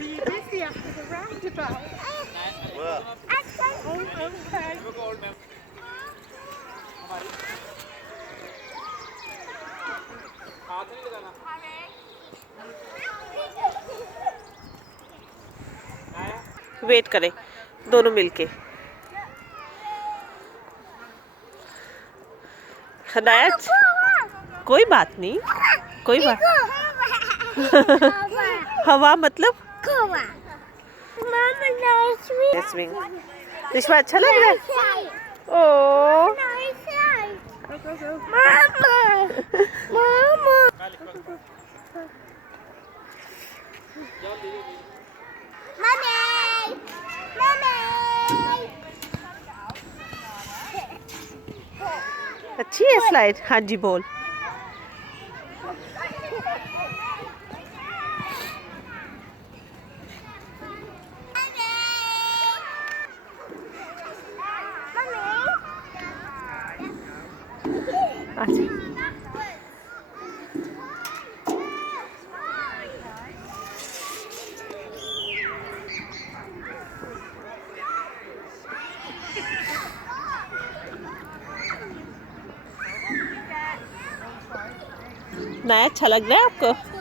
you're busy after the roundabout. Well, Oh, okay. Wait करें दोनों मिलके। हनाया कोई बात नहीं, कोई बात हवा मतलब स्विंग। रिश्वा अच्छा लग रहा है? ओ अच्छी है स्लाइड। हाँ जी बोल। अच्छा नया अच्छा लग रहा है आपको?